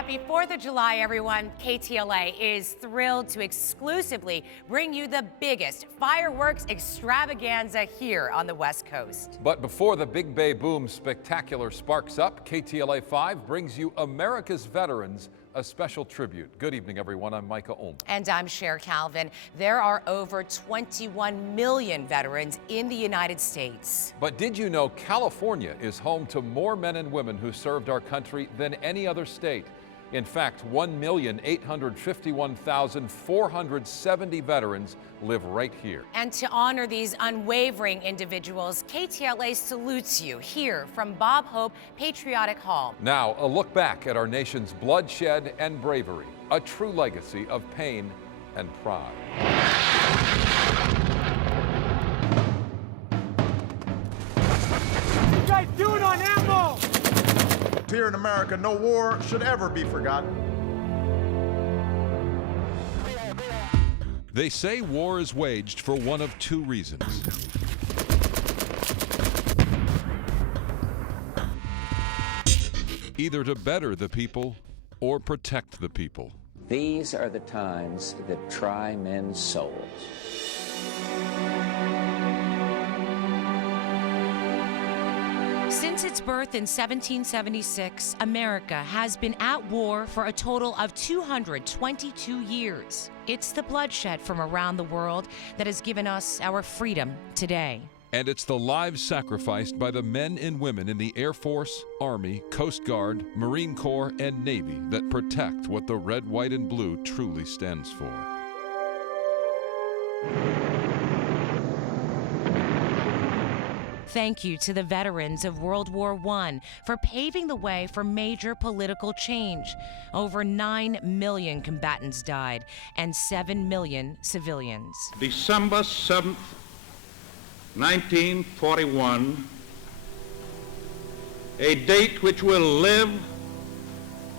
Happy 4th of July, everyone. KTLA is thrilled to exclusively bring you the biggest fireworks extravaganza here on the West Coast. But before the Big Bay Boom spectacular sparks up, KTLA 5 brings you America's Veterans, a special tribute. Good evening, everyone. I'm Micah Ulm. And I'm Cher Calvin. There are over 21 million veterans in the United States. But did you know California is home to more men and women who served our country than any other state? In fact, 1,851,470 veterans live right here. And to honor these unwavering individuals, KTLA salutes you here from Bob Hope Patriotic Hall. Now, a look back at our nation's bloodshed and bravery, a true legacy of pain and pride. What you guys doing on ammo? Here in America, no war should ever be forgotten. They say war is waged for one of two reasons. Either to better the people or protect the people. These are the times that try men's souls. Since its birth in 1776, America has been at war for a total of 222 years. It's the bloodshed from around the world that has given us our freedom today. And it's the lives sacrificed by the men and women in the Air Force, Army, Coast Guard, Marine Corps, and Navy that protect what the red, white, and blue truly stands for. Thank you to the veterans of World War I for paving the way for major political change. Over 9 million combatants died and 7 million civilians. December 7th, 1941, a date which will live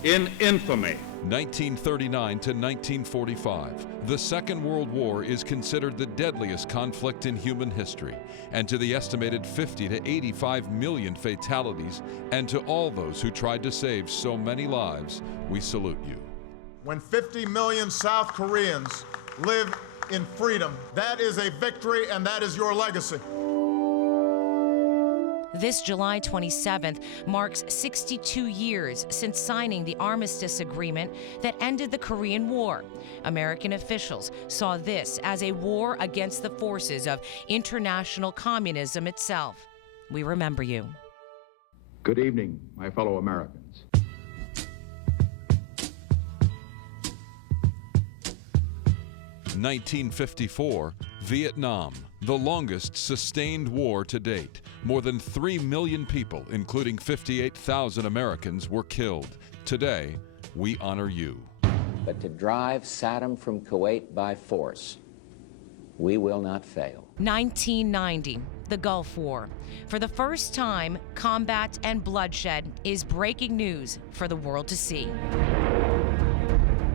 in infamy. 1939 to 1945, the Second World War is considered the deadliest conflict in human history. And to the estimated 50 to 85 million fatalities, and to all those who tried to save so many lives, we salute you. When 50 million South Koreans live in freedom, that is a victory, and that is your legacy. This July 27th marks 62 years since signing the armistice agreement that ended the Korean War. American officials saw this as a war against the forces of international communism itself. We remember you. Good evening, my fellow Americans. In 1954, Vietnam, the longest sustained war to date. More than 3 million people, including 58,000 Americans, were killed. Today, we honor you. But to drive Saddam from Kuwait by force, we will not fail. 1990, the Gulf War. For the first time, combat and bloodshed is breaking news for the world to see.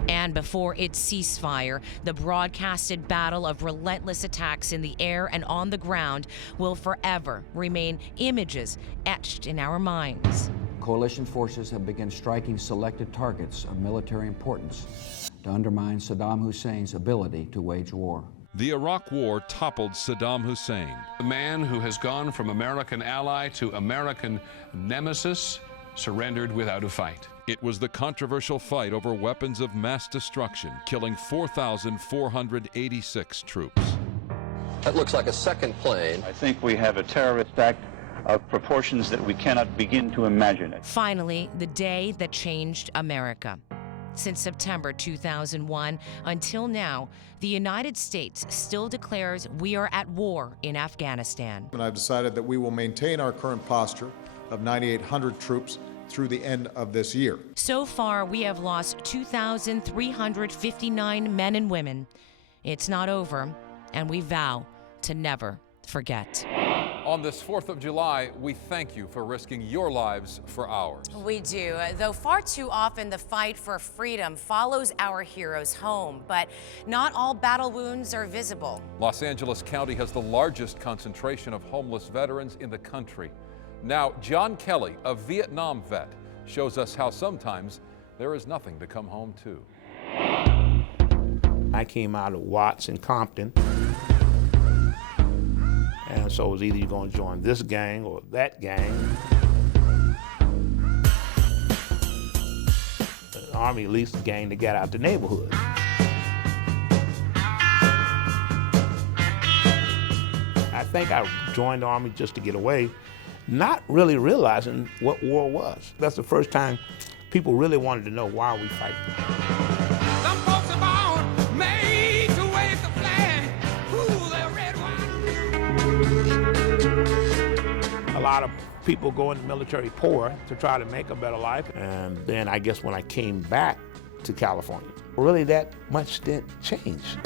And before its ceasefire, the broadcasted battle of relentless attacks in the air and on the ground will forever remain images etched in our minds. Coalition forces have begun striking selected targets of military importance to undermine Saddam Hussein's ability to wage war. The Iraq War toppled Saddam Hussein. The man who has gone from American ally to American nemesis surrendered without a fight. It was the controversial fight over weapons of mass destruction, killing 4,486 troops. That looks like a second plane. I think we have a terrorist act of proportions that we cannot begin to imagine it. Finally, the day that changed America. Since September 2001 until now, the United States still declares we are at war in Afghanistan. And I've decided that we will maintain our current posture of 9,800 troops through the end of this year. So far, we have lost 2,359 men and women. It's not over, and we vow to never forget. On this 4th of July, we thank you for risking your lives for ours. We do, though far too often the fight for freedom follows our heroes home, but not all battle wounds are visible. Los Angeles County has the largest concentration of homeless veterans in the country. Now, John Kelly, a Vietnam vet, shows us how sometimes there is nothing to come home to. I came out of Watts in Compton. And so it was either you're going to join this gang or that gang. The Army at least the gang to get out the neighborhood. I think I joined the Army just to get away, not really realizing what war was. That's the first time people really wanted to know why we fight. Some folks are born made to wave the flag. Ooh, they're red, white. A lot of people go in the military poor to try to make a better life. And then I guess when I came back to California, really that much didn't change.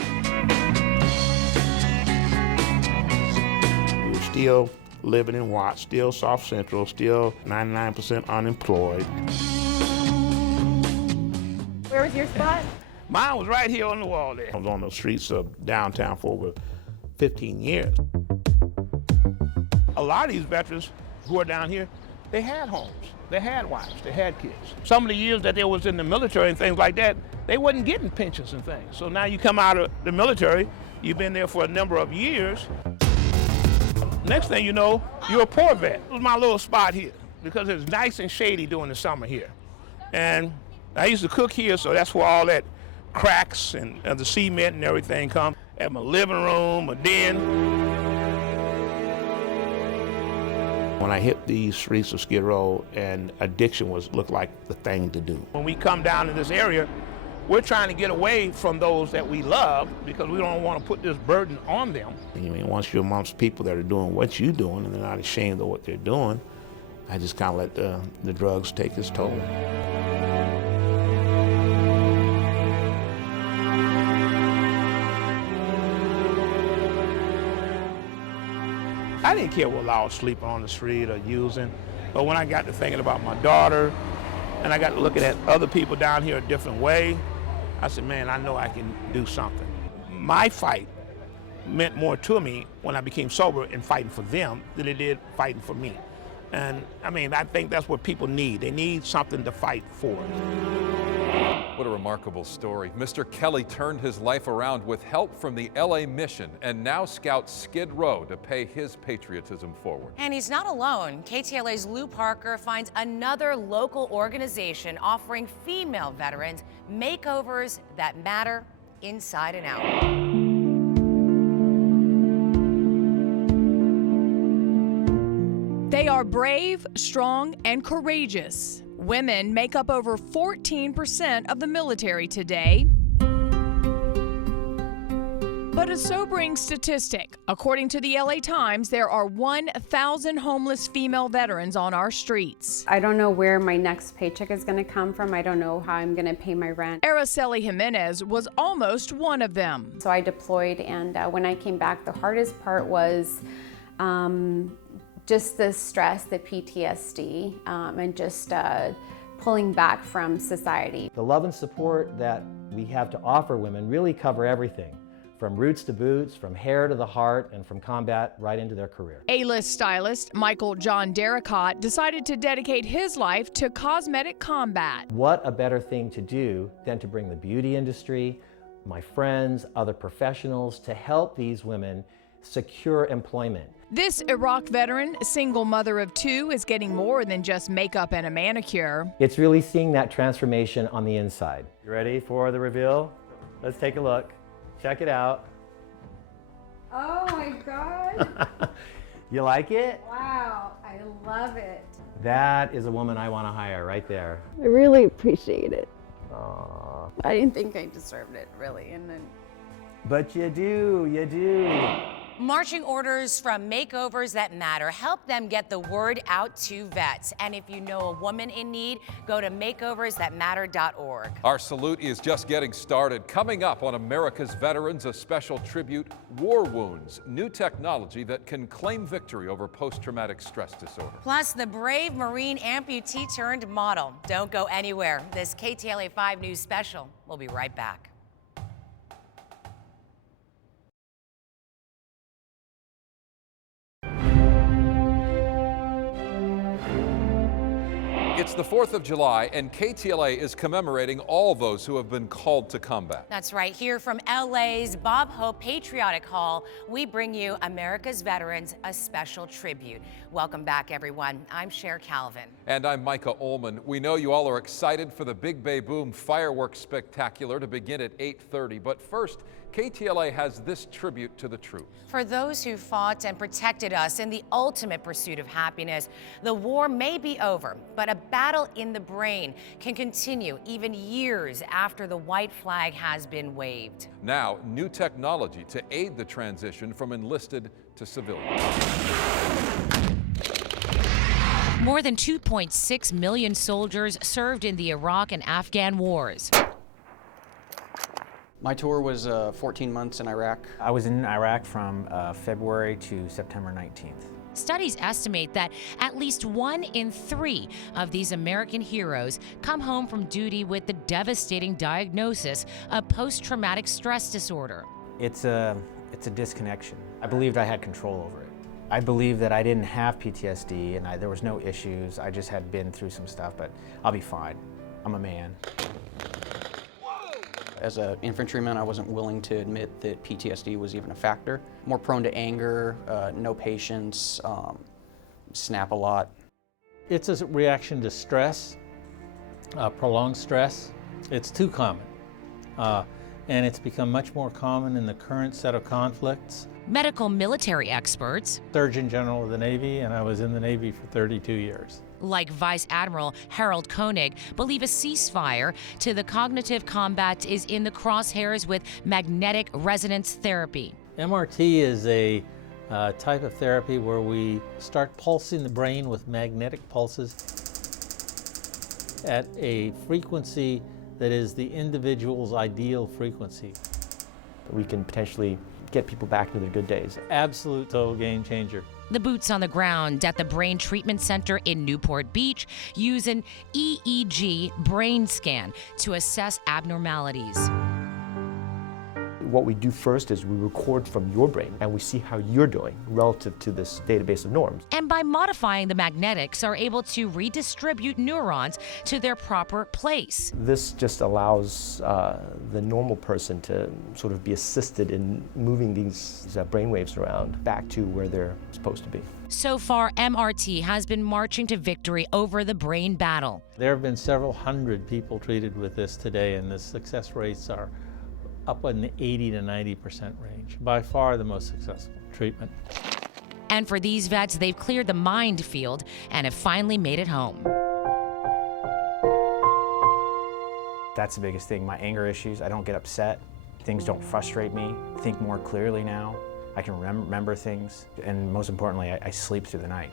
We were still living in Watts, still South Central, still 99% unemployed. Where was your spot? Mine was right here on the wall there. I was on the streets of downtown for over 15 years. A lot of these veterans who are down here, they had homes, they had wives, they had kids. Some of the years that they was in the military and things like that, they wasn't getting pensions and things. So now you come out of the military, you've been there for a number of years. Next thing you know, you're a poor vet. This was my little spot here because it's nice and shady during the summer here. And I used to cook here, so that's where all that cracks and the cement and everything come. At my living room, a den. When I hit these streets of Skid Row, and addiction looked like the thing to do. When we come down to this area, we're trying to get away from those that we love because we don't want to put this burden on them. I mean, once you're amongst people that are doing what you're doing and they're not ashamed of what they're doing, I just kind of let the drugs take its toll. I didn't care what I was sleeping on the street or using, but when I got to thinking about my daughter and I got to looking at other people down here a different way, I said, man, I know I can do something. My fight meant more to me when I became sober and fighting for them than it did fighting for me. And I mean, I think that's what people need. They need something to fight for. What a remarkable story. Mr. Kelly turned his life around with help from the LA mission and now scouts Skid Row to pay his patriotism forward. And he's not alone. KTLA's Lou Parker finds another local organization offering female veterans makeovers that matter inside and out. They are brave, strong, and courageous. Women make up over 14% of the military today. But a sobering statistic. According to the LA Times, there are 1,000 homeless female veterans on our streets. I don't know where my next paycheck is going to come from. I don't know how I'm going to pay my rent. Araceli Jimenez was almost one of them. So I deployed, and when I came back, the hardest part was just the stress, the PTSD, and just pulling back from society. The love and support that we have to offer women really cover everything, from roots to boots, from hair to the heart, and from combat right into their career. A-list stylist Michael John Derricott decided to dedicate his life to cosmetic combat. What a better thing to do than to bring the beauty industry, my friends, other professionals, to help these women secure employment. This Iraq veteran, single mother of two, is getting more than just makeup and a manicure. It's really seeing that transformation on the inside. You ready for the reveal? Let's take a look. Check it out. Oh my God. You like it? Wow, I love it. That is a woman I want to hire right there. I really appreciate it. Aww. I didn't think I deserved it, really, and then... But you do, you do. Marching orders from Makeovers That Matter help them get the word out to vets. And if you know a woman in need, go to makeoversthatmatter.org. Our salute is just getting started. Coming up on America's Veterans, a special tribute, War Wounds, new technology that can claim victory over post-traumatic stress disorder. Plus, the brave Marine amputee turned model. Don't go anywhere. This KTLA 5 News special. We'll be right back. It's the 4th of July, and KTLA is commemorating all those who have been called to combat. That's right. Here from LA's Bob Hope Patriotic Hall, we bring you America's Veterans, a special tribute. Welcome back, everyone. I'm Cher Calvin. And I'm Micah Ullman. We know you all are excited for the Big Bay Boom fireworks spectacular to begin at 8:30. But first, KTLA has this tribute to the troops. For those who fought and protected us in the ultimate pursuit of happiness, the war may be over, but a battle in the brain can continue even years after the white flag has been waved. Now, new technology to aid the transition from enlisted to civilian. More than 2.6 million soldiers served in the Iraq and Afghan wars. My tour was 14 months in Iraq. I was in Iraq from February to September 19th. Studies estimate that at least 1 in 3 of these American heroes come home from duty with the devastating diagnosis of post-traumatic stress disorder. It's a disconnection. I believed I had control over it. I believed that I didn't have PTSD and there was no issues. I just had been through some stuff, but I'll be fine. I'm a man. As an infantryman, I wasn't willing to admit that PTSD was even a factor. More prone to anger, no patience, snap a lot. It's a reaction to stress, prolonged stress. It's too common, and it's become much more common in the current set of conflicts. Medical military experts, Surgeon General of the Navy, and I was in the Navy for 32 years. Like Vice Admiral Harold Koenig, believe a ceasefire to the cognitive combat is in the crosshairs with magnetic resonance therapy. MRT is a type of therapy where we start pulsing the brain with magnetic pulses at a frequency that is the individual's ideal frequency. We can potentially get people back to their good days. Absolute total game changer. The boots on the ground at the Brain Treatment Center in Newport Beach use an EEG brain scan to assess abnormalities. What we do first is we record from your brain and we see how you're doing relative to this database of norms. And by modifying the magnetics, are able to redistribute neurons to their proper place. This just allows the normal person to sort of be assisted in moving these brainwaves around back to where they're supposed to be. So far, MRT has been marching to victory over the brain battle. There have been several hundred people treated with this today, and the success rates are up in the 80 to 90% range. By far the most successful treatment. And for these vets, they've cleared the minefield and have finally made it home. That's the biggest thing. My anger issues, I don't get upset. Things don't frustrate me. I think more clearly now. I can remember things. And most importantly, I sleep through the night.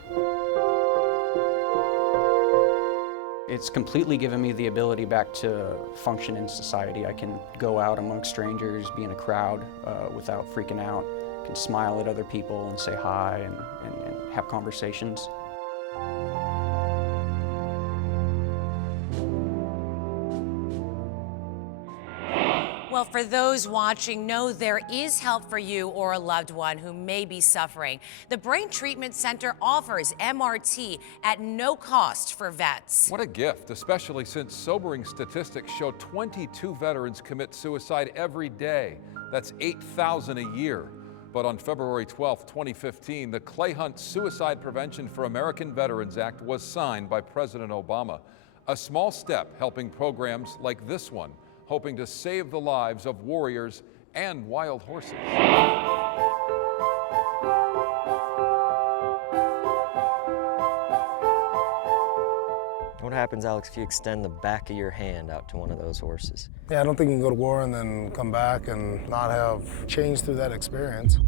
It's completely given me the ability back to function in society. I can go out among strangers, be in a crowd without freaking out. I can smile at other people and say hi and have conversations. Well, for those watching, know there is help for you or a loved one who may be suffering. The Brain Treatment Center offers MRT at no cost for vets. What a gift, especially since sobering statistics show 22 veterans commit suicide every day. That's 8,000 a year. But on February 12, 2015, the Clay Hunt Suicide Prevention for American Veterans Act was signed by President Obama. A small step helping programs like this one, hoping to save the lives of warriors and wild horses. What happens, Alex, if you extend the back of your hand out to one of those horses? Yeah, I don't think you can go to war and then come back and not have changed through that experience.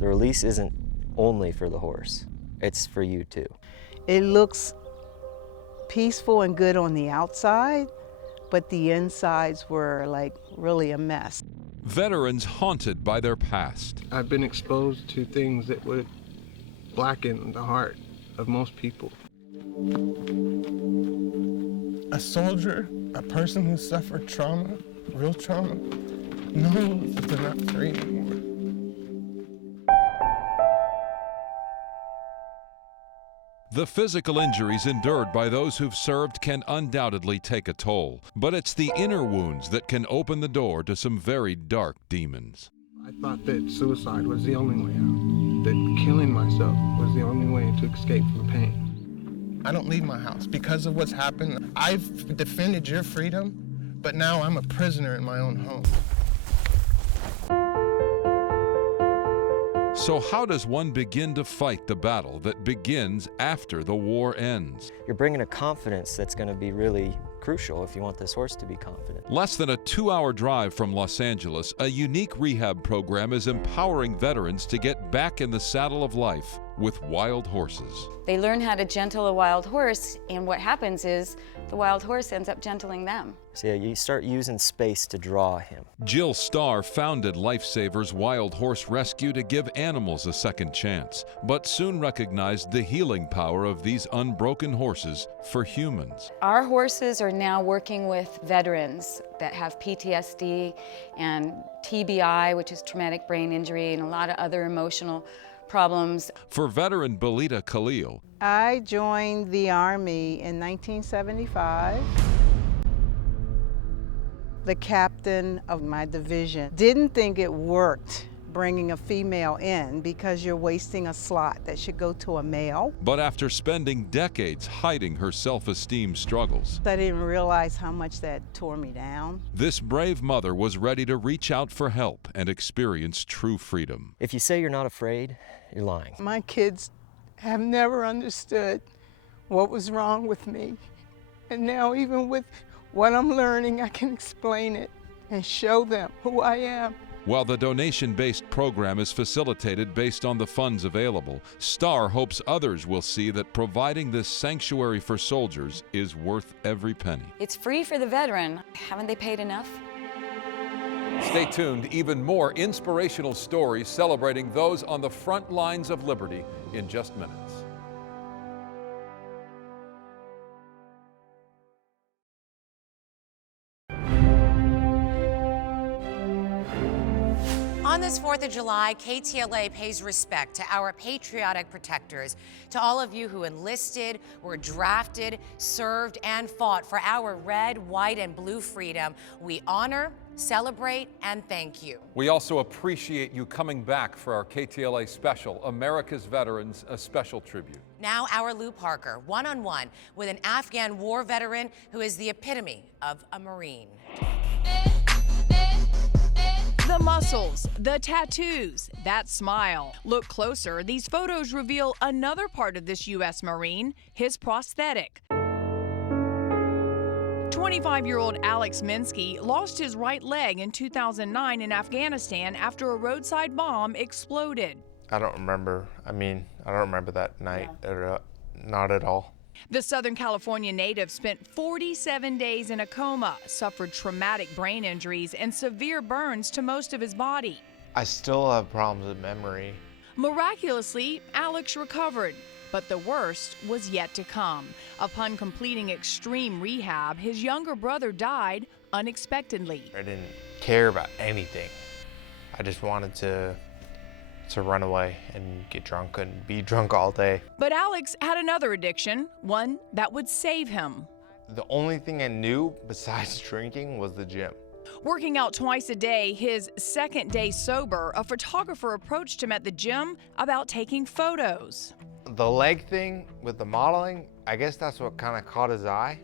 The release isn't only for the horse, it's for you too. It looks peaceful and good on the outside, but the insides were like really a mess. Veterans haunted by their past. I've been exposed to things that would blacken the heart of most people. A soldier, a person who suffered trauma, real trauma, knows that they're not free anymore. The physical injuries endured by those who've served can undoubtedly take a toll, but it's the inner wounds that can open the door to some very dark demons. I thought that suicide was the only way out, that killing myself was the only way to escape from pain. I don't leave my house because of what's happened. I've defended your freedom, but now I'm a prisoner in my own home. So how does one begin to fight the battle that begins after the war ends? You're bringing a confidence that's going to be really crucial if you want this horse to be confident. Less than a 2-hour drive from Los Angeles, a unique rehab program is empowering veterans to get back in the saddle of life with wild horses. They learn how to gentle a wild horse, and what happens is the wild horse ends up gentling them. So yeah, you start using space to draw him. Jill Starr founded Lifesavers Wild Horse Rescue to give animals a second chance, but soon recognized the healing power of these unbroken horses for humans. Our horses are now working with veterans that have PTSD and TBI, which is traumatic brain injury, and a lot of other emotional problems. For veteran Belita Khalil, I joined the Army in 1975. The captain of my division didn't think it worked bringing a female in because you're wasting a slot that should go to a male. but after spending decades hiding her self-esteem struggles, I didn't realize how much that tore me down. this brave mother was ready to reach out for help and experience true freedom. If you say you're not afraid, you're lying. My kids have never understood what was wrong with me. And now even with what I'm learning, I can explain it and show them who I am. While the donation-based program is facilitated based on the funds available, Starr hopes others will see that providing this sanctuary for soldiers is worth every penny. It's free for the veteran. Haven't they paid enough? Stay tuned. Even more inspirational stories celebrating those on the front lines of liberty in just minutes. On this 4th of July, KTLA pays respect to our patriotic protectors, to all of you who enlisted, were drafted, served, and fought for our red, white, and blue freedom. We honor, celebrate, and thank you. We also appreciate you coming back for our KTLA special, America's Veterans, a special tribute. Now our Lou Parker, one-on-one with an Afghan war veteran who is the epitome of a Marine. The muscles, the tattoos, that smile. Look closer. These photos reveal another part of this U.S. Marine, his prosthetic. 25-year-old Alex Minsky lost his right leg in 2009 in Afghanistan after a roadside bomb exploded. I don't remember. I don't remember that night. Not at all. The Southern California native spent 47 days in a coma, suffered traumatic brain injuries and severe burns to most of his body. I still have problems with memory. Miraculously, Alex recovered, but the worst was yet to come. Upon completing extreme rehab, his younger brother died unexpectedly. I didn't care about anything. I just wanted to run away and get drunk and be drunk all day. But Alex had another addiction, one that would save him. The only thing I knew besides drinking was the gym. Working out twice a day, his second day sober, a photographer approached him at the gym about taking photos. The leg thing with the modeling, I guess that's what kind of caught his eye.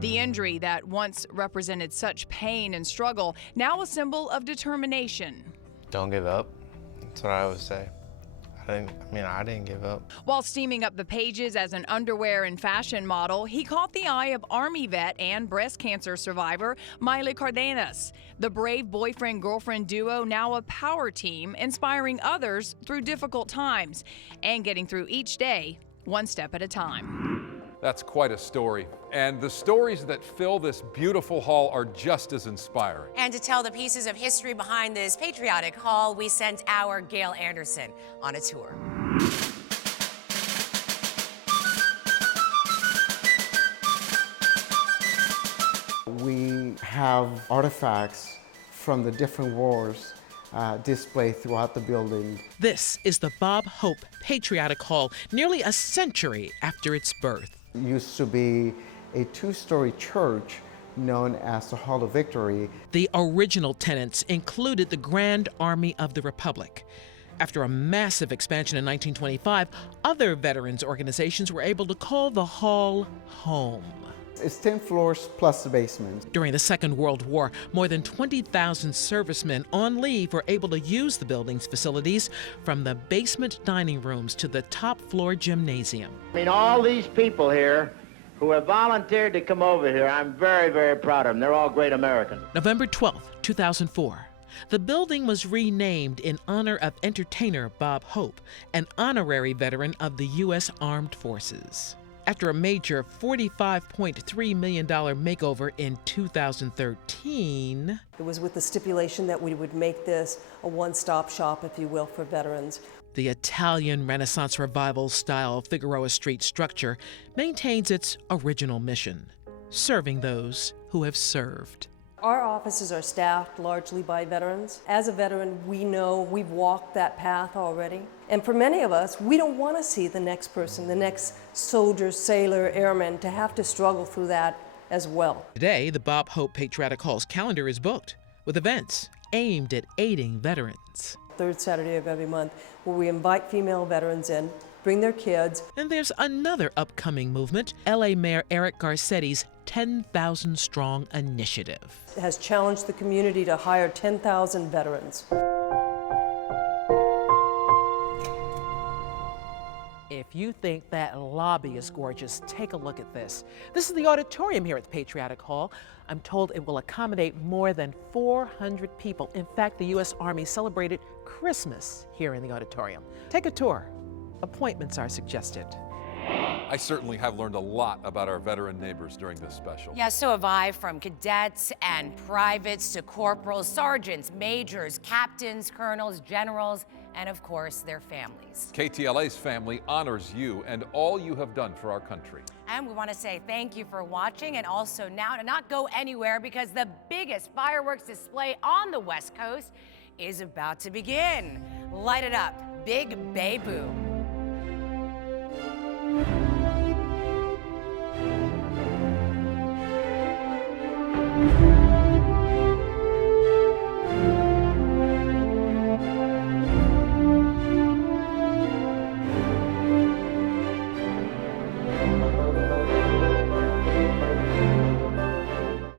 The injury that once represented such pain and struggle, now a symbol of determination. Don't give up. That's what I always say. I didn't give up. While steaming up the pages as an underwear and fashion model, he caught the eye of Army vet and breast cancer survivor Miley Cardenas. The brave boyfriend-girlfriend duo, now a power team, inspiring others through difficult times and getting through each day one step at a time. That's quite a story. And the stories that fill this beautiful hall are just as inspiring. And to tell the pieces of history behind this patriotic hall, we sent our Gail Anderson on a tour. We have artifacts from the different wars displayed throughout the building. This is the Bob Hope Patriotic Hall, nearly a century after its birth. It used to be a two-story church known as the Hall of Victory. The original tenants included the Grand Army of the Republic. After a massive expansion in 1925, other veterans organizations were able to call the hall home. It's 10 floors plus the basement. During the Second World War, more than 20,000 servicemen on leave were able to use the building's facilities, from the basement dining rooms to the top floor gymnasium. I mean, all these people here who have volunteered to come over here, I'm very, very proud of them. They're all great Americans. November 12, 2004. The building was renamed in honor of entertainer Bob Hope, an honorary veteran of the U.S. Armed Forces. After a major $45.3 million makeover in 2013, it was with the stipulation that we would make this a one-stop shop, if you will, for veterans. The Italian Renaissance Revival-style Figueroa Street structure maintains its original mission, serving those who have served. Our offices are staffed largely by veterans. As a veteran, we know we've walked that path already. And for many of us, we don't want to see the next person, the next soldier, sailor, airman, to have to struggle through that as well. Today, the Bob Hope Patriotic Hall's calendar is booked with events aimed at aiding veterans. Third Saturday of every month, where we invite female veterans in, bring their kids. And there's another upcoming movement, LA Mayor Eric Garcetti's 10,000 Strong initiative. It has challenged the community to hire 10,000 veterans. If you think that lobby is gorgeous, take a look at this. This is the auditorium here at the Patriotic Hall. I'm told it will accommodate more than 400 people. In fact, the U.S. Army celebrated Christmas here in the auditorium. Take a tour. Appointments are suggested. I certainly have learned a lot about our veteran neighbors during this special. Yeah, so have I, from cadets and privates to corporals, sergeants, majors, captains, colonels, generals, and of course, their families. KTLA's family honors you and all you have done for our country. And we want to say thank you for watching, and also now to not go anywhere, because the biggest fireworks display on the West Coast is about to begin. Light it up. Big Bay Boom.